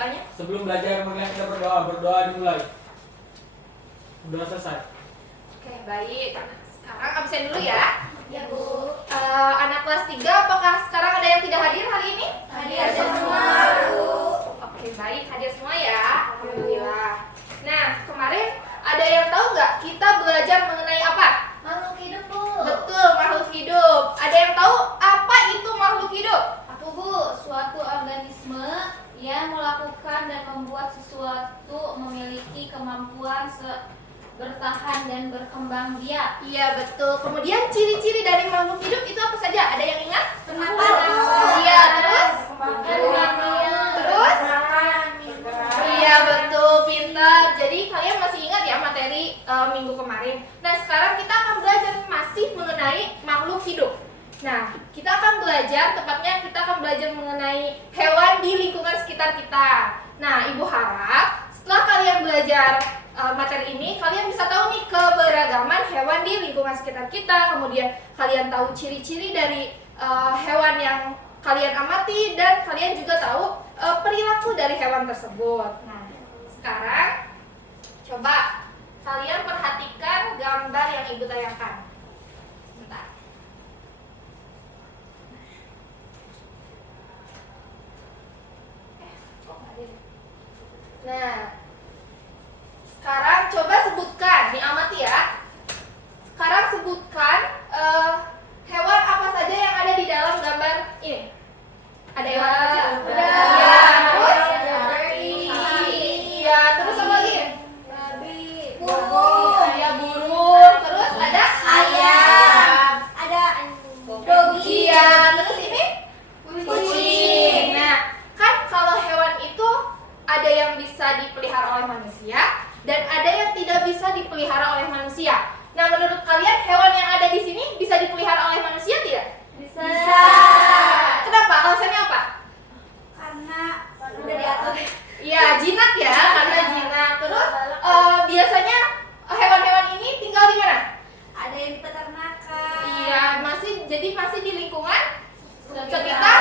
doanya? Sebelum belajar mengenai kita berdoa dimulai. Berdoa selesai. Oke, baik. Sekarang absen dulu ya. Ya, Bu. Anak kelas 3, apakah sekarang ada yang tidak hadir hari ini? Hadir semua, Bu. Oke, baik. Hadir semua ya. Alhamdulillah. Nah, kemarin ada yang tahu nggak kita belajar mengenai apa? Makhluk hidup, Bu. Betul, makhluk hidup. Ada yang tahu apa itu makhluk hidup? Aku, Bu, suatu organisme yang melakukan dan membuat sesuatu memiliki kemampuan bertahan dan berkembang biak. Iya, betul. Kemudian ciri-ciri dari makhluk hidup itu apa saja? Ada yang ingat? Bernapas. Iya, terus? Terus? Iya, betul, pintar. Jadi kalian masih ingat ya materi minggu kemarin. Nah, sekarang kita akan belajar masih mengenai makhluk hidup. Nah, kita akan belajar, tepatnya kita akan belajar mengenai hewan di lingkungan sekitar kita. Nah, Ibu harap setelah kalian belajar materi ini, kalian bisa tahu nih keberagaman hewan di lingkungan sekitar kita. Kemudian kalian tahu ciri-ciri dari hewan yang kalian amati, dan kalian juga tahu perilaku dari hewan tersebut. Nah, sekarang coba kalian perhatikan gambar yang Ibu tayangkan. Sebentar. Nah, sekarang coba sebutkan, diamati ya. Sekarang sebutkan hewan apa saja yang ada di dalam gambar ini. Ada hewan apa saja? Iya, terus? Iya, terus apa lagi? Burung. Ya, burung. Terus ada ayam. Ada Dogi. Iya, terus ini? Kucing. Nah, kan kalau hewan itu ada yang bisa dipelihara oleh manusia dan ada yang tidak bisa dipelihara oleh manusia. Nah, menurut kalian hewan yang ada di sini bisa dipelihara oleh manusia tidak? Bisa. Kenapa? Alasannya apa? Karena udah diatur. Iya, jinak ya, karena jinak. Terus biasanya hewan-hewan ini tinggal di mana? Ada yang di peternakan. Iya, masih di lingkungan sekitar.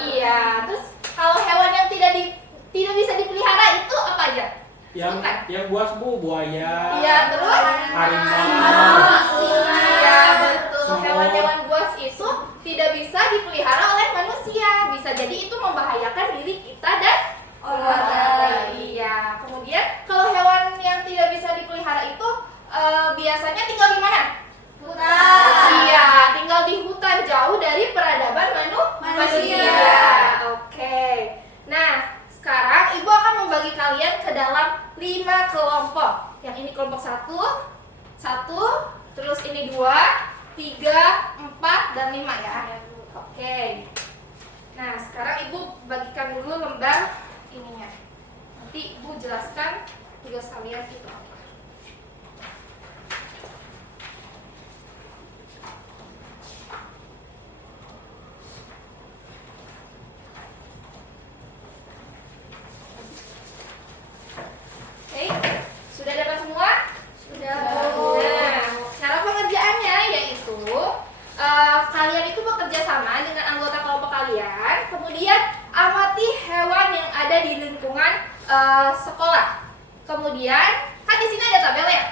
Iya. Terus kalau hewan yang tidak bisa dipelihara itu apa aja? Yang buas, Bu, buaya. Iya, terus harimau. Iya, betul. Semut. Hewan-hewan buas itu tidak bisa dipelihara oleh manusia. Bisa jadi itu membahayakan diri kita dan orang lain. Iya. Kemudian kalau hewan yang tidak bisa dipelihara itu biasanya tinggal di mana? Hutan. Iya, tinggal di hutan jauh dari peradaban manusia. Oke. Nah, sekarang Ibu akan membagi kalian ke dalam 5 kelompok. Yang ini kelompok 1, terus ini 2, 3, 4, dan 5 ya. Oke. Nah, sekarang Ibu bagikan dulu lembar ininya. Nanti Ibu jelaskan tugas kalian itu apa. Oke, sudah dapat semua? Sudah. Nah, cara pengerjaannya yaitu kalian itu bekerja sama dengan anggota kelompok kalian, kemudian amati hewan yang ada di lingkungan sekolah. Kemudian kan di sini ada tabel ya.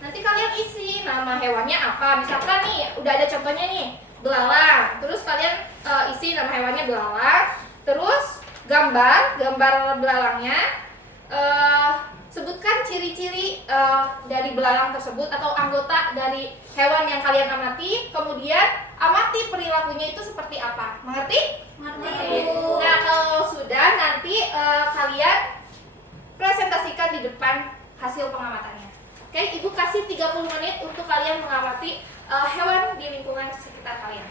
Nanti kalian isi nama hewannya apa. Misalkan nih, udah ada contohnya nih, belalang. Terus kalian isi nama hewannya belalang. Terus gambar belalangnya. Sebutkan ciri-ciri dari belalang tersebut atau anggota dari hewan yang kalian amati. Kemudian amati perilakunya itu seperti apa. Mengerti? Mengerti. Nah, kalau sudah nanti kalian presentasikan di depan hasil pengamatannya. Oke, Ibu kasih 30 menit untuk kalian mengamati hewan di lingkungan sekitar kalian.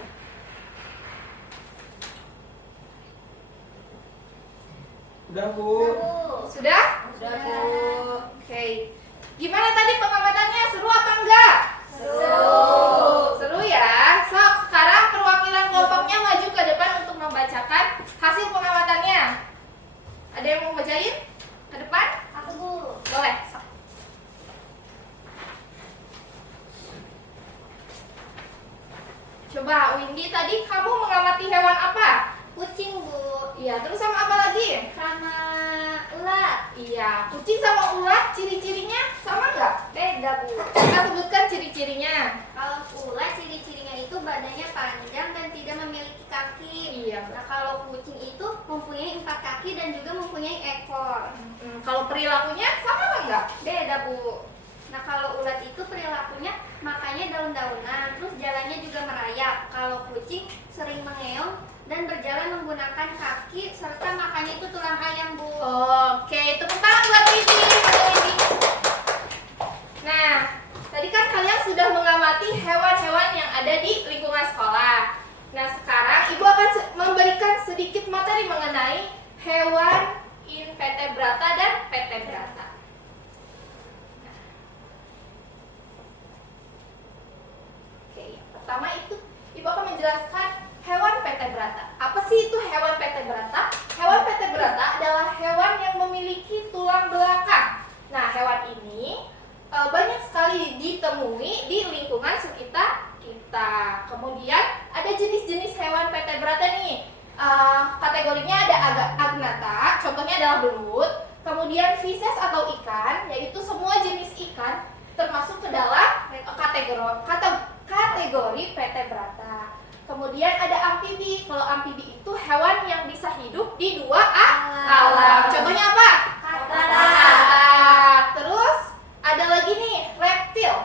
Udah, Bu. Sudah? Sudah, Bu. Oke. Gimana tadi pengamatannya? Seru apa enggak? Seru ya. So, sekarang perwakilan kelompoknya maju ke depan untuk membacakan hasil pengamatannya. Ada yang mau bacain? Ke depan? Aku, Bu. Boleh. So. Coba Windy, tadi kamu mengamati hewan apa? Kucing, Bu. Iya, terus sama apa lagi? Sama kucing sama ulat ciri-cirinya sama nggak? Beda, Bu. Kita sebutkan ciri-cirinya. Kalau ulat ciri-cirinya itu badannya panjang dan tidak memiliki kaki. Iya. Nah, kalau kucing itu mempunyai 4 kaki dan juga mempunyai ekor. Kalau perilakunya sama apa enggak? Beda, Bu. Nah, kalau ulat itu perilakunya makannya daun-daunan, terus jalannya juga merayap. Kalau kucing sering mengeong dan berjalan menggunakan kaki serta makannya itu tulang ayam, Bu. Oke, tepuk tangan buat Ridi. Nah, tadi kan kalian sudah mengamati hewan-hewan yang ada di lingkungan sekolah. Nah, sekarang Ibu akan memberikan sedikit materi mengenai hewan invertebrata dan vertebrata. Pertama itu Ibu akan menjelaskan hewan vertebrata. Apa sih itu hewan vertebrata? Hewan vertebrata adalah hewan yang memiliki tulang belakang. Nah, hewan ini banyak sekali ditemui di lingkungan sekitar kita. Kemudian ada jenis-jenis hewan vertebrata nih. Kategorinya ada agnata, contohnya adalah belut. Kemudian Pisces atau ikan, yaitu semua jenis ikan termasuk ke dalam kategori vertebrata. Kemudian ada amfibi. Kalau amfibi itu hewan yang bisa hidup di dua alam. Contohnya apa? Katak. Terus ada lagi nih, reptil.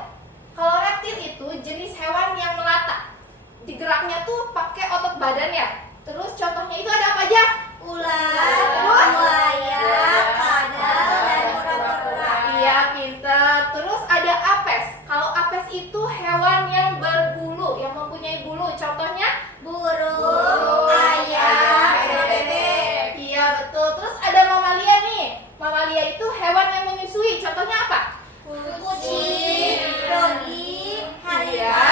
Kalau reptil itu jenis hewan yang melata. Digeraknya tuh pakai otot badannya. Terus contohnya itu ada apa aja? Ular, buaya, kadal, dan kura-kura. Iya, pintar. Terus ada apes. Kalau apes itu hewan yang berbulu, yang mempunyai bulu. Contohnya Burung, ayam, bebek. Iya, betul. Terus ada mamalia nih. Mamalia itu hewan yang menyusui. Contohnya apa? Kucing, doggy, Iya.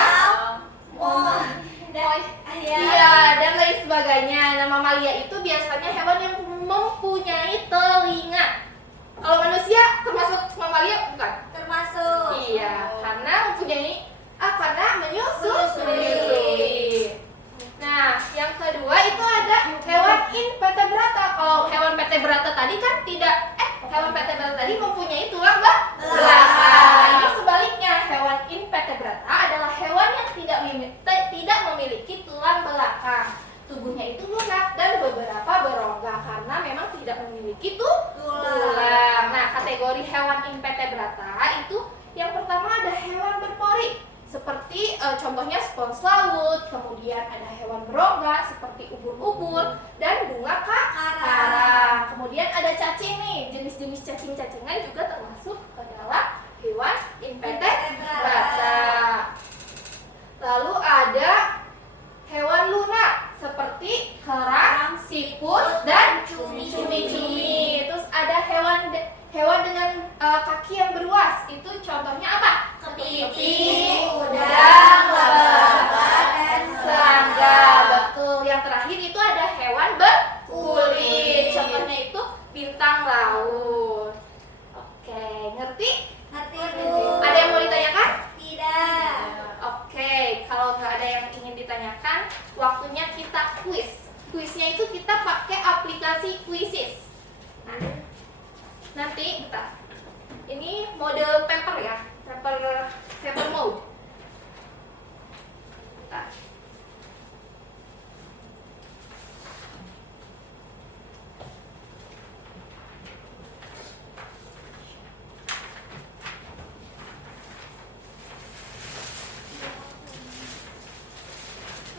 Iya, dan lain sebagainya. Nah, mamalia itu biasanya hewan yang mempunyai telinga. Kalau manusia termasuk mamalia bukan? termasuk. Iya, karena karena menyusui. Nah, yang kedua itu ada hewan invertebrata. Kalau hewan vertebrata tadi kan hewan vertebrata tadi mempunyai tulang belakang. Ini sebaliknya, hewan invertebrata adalah hewan yang tidak memiliki tulang belakang. Tubuhnya itu lunak dan beberapa berongga karena memang tidak memiliki tulang. Nah, kategori hewan invertebrata itu yang pertama ada hewan berpori. Seperti contohnya spons laut, kemudian ada hewan berongga seperti ubur-ubur dan bunga karang. Kemudian ada cacing nih, jenis-jenis cacing-cacingan juga termasuk ke dalam hewan invertebrata. Lalu ada hewan lunak seperti kerang, siput, dan cumi-cumi. Terus ada hewan dengan kaki yang beruas. Itu contohnya apa? Kepiting, udang, laba-laba, dan serangga. Betul. Yang terakhir itu ada hewan berkulit. Contohnya itu bintang laut. Oke, ngerti? Ngerti, Bu. Ada yang mau ditanyakan? Tidak. Oke, kalau nggak ada yang ingin ditanyakan, waktunya kita kuis. Kuisnya itu kita pakai aplikasi Quizzes. Nah, nanti bentar. Ini mode paper ya, paper mode. Bentar.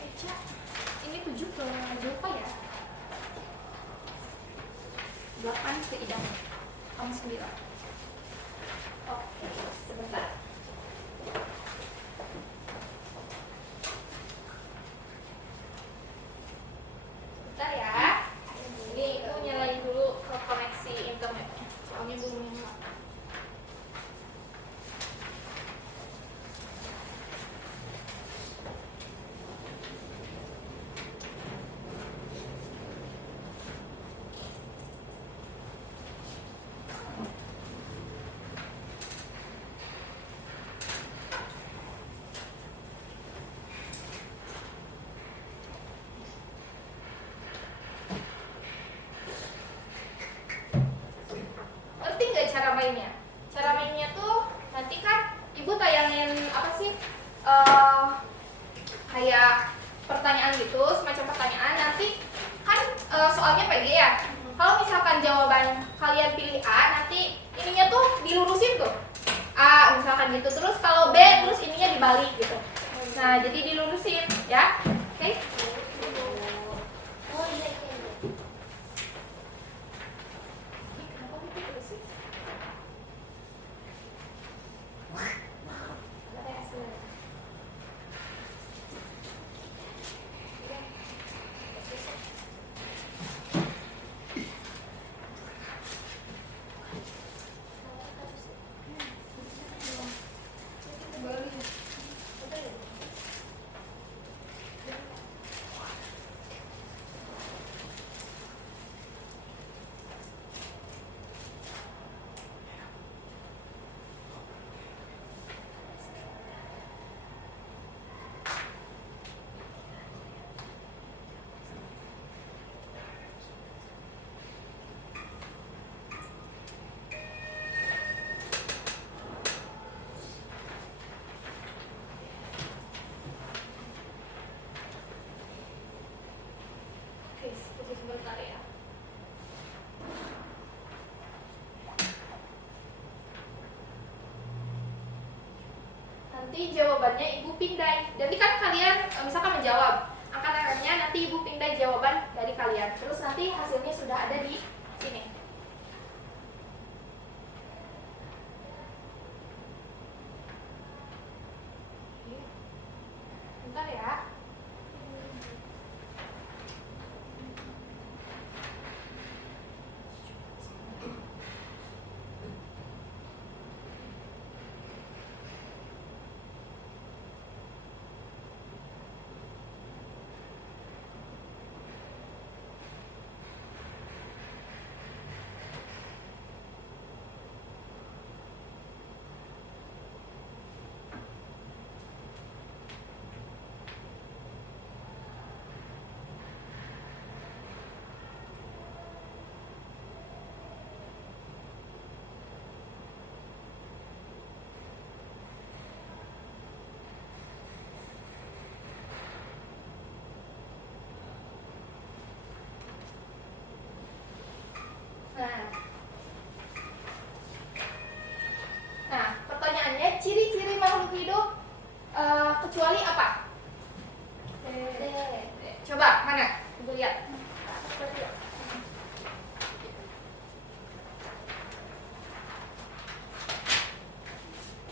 Eca, ini 7 ke berapa ya? 8 ke Idam. Kamu 9. Oke, sebentar. Bentar ya. Ini aku nyalain dulu ke koneksi internetnya. Soalnya belum nyala. mainnya. Cara mainnya tuh nanti kan ibu tayangin apa sih? Kayak pertanyaan gitu, semacam pertanyaan. Nanti kan soalnya PG ya. Kalau misalkan jawaban kalian pilih A, nanti ininya tuh dilurusin tuh. A misalkan gitu. Terus kalau B terus ininya dibalik gitu. Nah, jadi dilurusin ya. Oke? Oh iya iya. Kenapa gitu terus sih? Oke, sebentar ya. Nanti jawabannya ibu pindai. Jadi kan kalian misalkan menjawab, angka-angkanya nanti ibu pindai jawaban dari kalian. Terus nanti hasilnya sudah ada di sini. Bentar ya. Nah, pertanyaannya ciri-ciri makhluk hidup kecuali apa? Coba mana? Ibu lihat.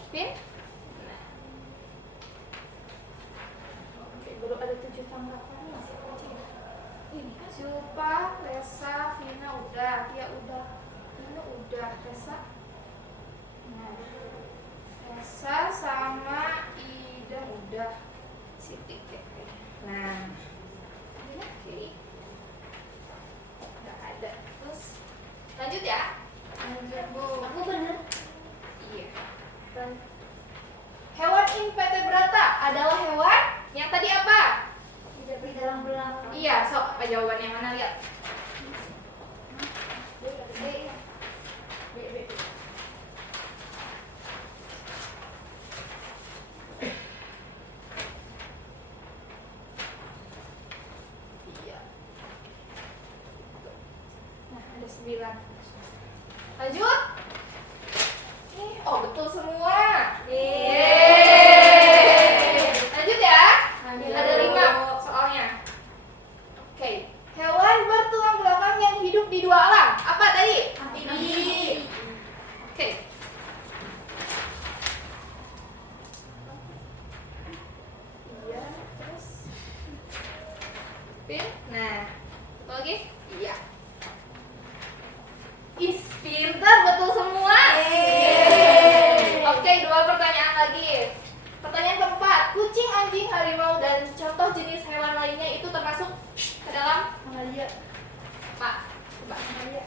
Pin? Oke, baru ada 7 tanggapan masih kunci. Ini Zulpa, Resa, Vina udah, dia udah, Vina udah, Resa. Nah, Resa sama Ida udah, Siti Keke. Nah, ini oke. Udah ada. Terus lanjut ya. Lanjut Bu. Aku bener. Iya. Hewan invertebrata adalah hewan yang tadi apa? Tidak berdalam belakang. Iya, sok apa jawabannya mana lihat. Iya. Nah, ada 9. Lanjut. Oh, betul semua. Yeay. Lanjut ya. Ada 5 soalnya. Oke. Hewan bertulang belakang yang hidup di 2 alam. Apa tadi? Amfibi. Oke. Iya, terus. Pin. Nah, satu lagi? Iya. Is, pintar, betul semua. Oke, 2 pertanyaan lagi. Pertanyaan keempat, kucing, anjing, harimau, dan contoh jenis hewan lainnya itu termasuk ke dalam Amalia. Pak. Coba. Amalia.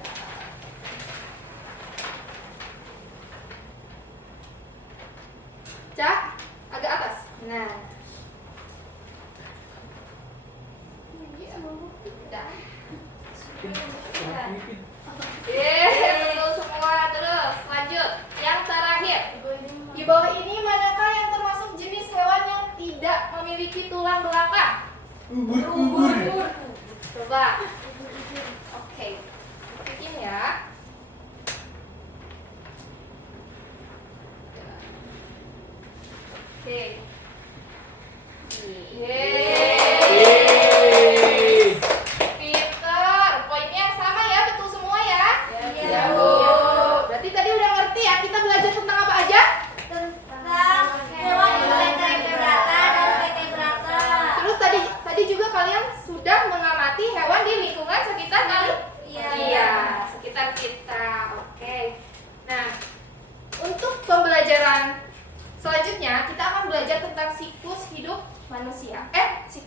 Cak, agak atas. Nah. Iya, udah. Pin, Iya. Pin. Yeay, betul semua. Terus lanjut.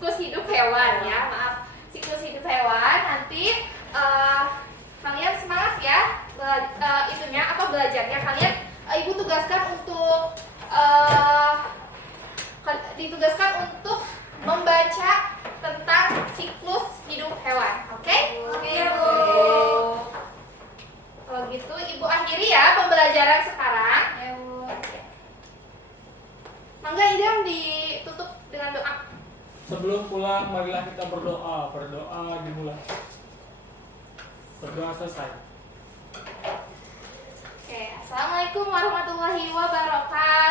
siklus hidup hewan ya, maaf, siklus hidup hewan. Nanti kalian semangat ya, belajarnya. Kalian ibu tugaskan untuk membaca tentang siklus hidup hewan. Oke? Oke, Bu. Kalau gitu ibu akhiri ya pembelajaran sekarang. Ya, Bu. Mangga idam ditutup dengan doa. Sebelum pulang, marilah kita berdoa. Berdoa dimulai. Berdoa selesai. Oke, assalamualaikum warahmatullahi wabarakatuh.